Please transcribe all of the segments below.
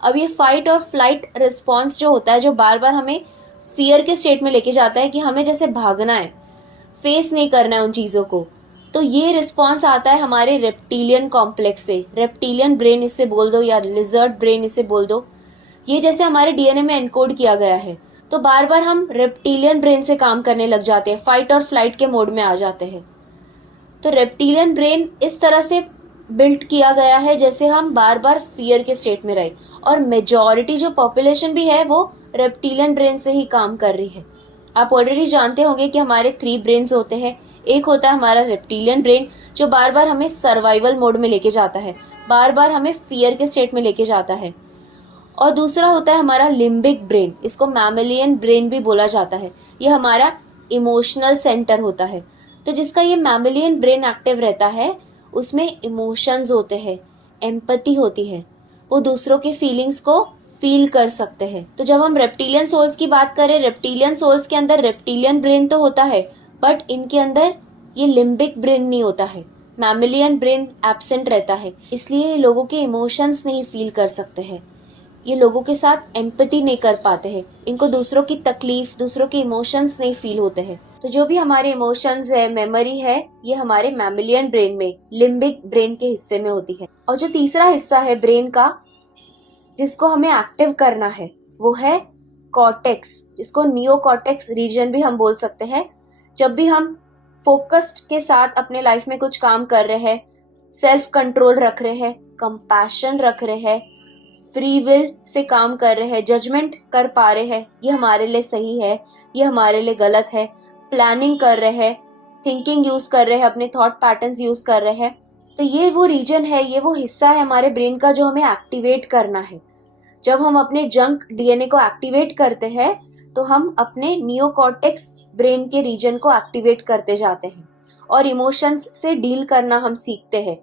अब ये फाइट और फ्लाइट रिस्पॉन्स जो होता है, जो बार बार हमें फियर के स्टेट में लेके जाता है कि हमें जैसे भागना है, फेस नहीं करना है उन चीज़ों को, तो ये रिस्पॉन्स आता है हमारे रेप्टिलियन कॉम्प्लेक्स से। रेप्टिलियन ब्रेन इसे बोल दो या लिजर्ड ब्रेन इसे बोल दो। ये जैसे हमारे डीएनए में एनकोड किया गया है, तो बार बार हम रेप्टिलियन ब्रेन से काम करने लग जाते हैं, फाइट और फ्लाइट के मोड में आ जाते हैं। तो रेप्टिलियन ब्रेन इस तरह से बिल्ट किया गया है जैसे हम बार बार फियर के स्टेट में रहे, और मेजॉरिटी जो पॉपुलेशन भी है वो रेप्टिलियन ब्रेन से ही काम कर रही है। आप ऑलरेडी जानते होंगे कि हमारे 3 ब्रेन्स होते हैं। एक होता है हमारा रेप्टिलियन ब्रेन जो बार बार हमें सर्वाइवल मोड में लेके जाता है, बार बार हमें फियर के स्टेट में लेके जाता है। और दूसरा होता है हमारा लिम्बिक ब्रेन, इसको मैमेलियन ब्रेन भी बोला जाता है। ये हमारा इमोशनल सेंटर होता है। तो जिसका ये मैमेलियन ब्रेन एक्टिव रहता है, उसमें इमोशंस होते हैं, एम्पैथी होती है, वो दूसरों के फीलिंग्स को फील कर सकते हैं। तो जब हम रेप्टिलियन सोल्स की बात करें, रेप्टिलियन सोल्स के अंदर रेप्टिलियन ब्रेन तो होता है, बट इनके अंदर ये लिम्बिक ब्रेन नहीं होता है, मैमेलियन ब्रेन एब्सेंट रहता है। इसलिए ये लोगों के इमोशंस नहीं फील कर सकते हैं, ये लोगों के साथ एम्पैथी नहीं कर पाते हैं, इनको दूसरों की तकलीफ, दूसरों के इमोशंस नहीं फील होते हैं। तो जो भी हमारे इमोशंस है, मेमोरी है, ये हमारे मैमेलियन ब्रेन में, लिम्बिक ब्रेन के हिस्से में होती है। और जो तीसरा हिस्सा है ब्रेन का जिसको हमें एक्टिव करना है, वो है कॉर्टेक्स, जिसको नियोकॉर्टेक्स रीजन भी हम बोल सकते हैं। जब भी हम फोकस्ड के साथ अपने लाइफ में कुछ काम कर रहे हैं, सेल्फ कंट्रोल रख रहे हैं, कंपैशन रख रहे हैं, फ्री विल से काम कर रहे हैं, जजमेंट कर पा रहे हैं, ये हमारे लिए सही है, ये हमारे लिए गलत है, प्लानिंग कर रहे हैं, थिंकिंग यूज कर रहे हैं, अपने थॉट पैटर्न्स यूज कर रहे हैं, तो ये वो रीजन है, ये वो हिस्सा है हमारे ब्रेन का जो हमें एक्टिवेट करना है। जब हम अपने जंक डीएनए को एक्टिवेट करते हैं तो हम अपने नियोकॉर्टेक्स ब्रेन के रीजन को एक्टिवेट करते जाते हैं और इमोशंस से डील करना हम सीखते हैं,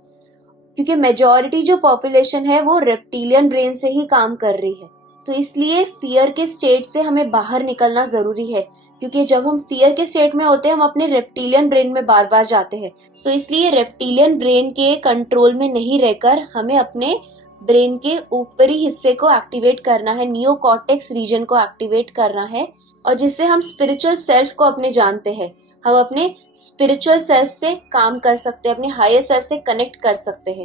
क्योंकि मेजॉरिटी जो पॉपुलेशन है वो रेप्टिलियन ब्रेन से ही काम कर रही है। तो इसलिए फियर के स्टेट से हमें बाहर निकलना जरूरी है, क्योंकि जब हम फियर के स्टेट में होते हैं हम अपने रेप्टिलियन ब्रेन में बार बार जाते हैं। तो इसलिए रेप्टिलियन ब्रेन के कंट्रोल में नहीं रहकर हमें अपने ब्रेन के ऊपरी हिस्से को एक्टिवेट करना है, नियोकॉर्टेक्स रीजन को एक्टिवेट करना है, और जिससे हम स्पिरिचुअल सेल्फ को अपने जानते हैं, हम अपने स्पिरिचुअल सेल्फ से काम कर सकते हैं, अपने हायर सेल्फ से कनेक्ट कर सकते हैं।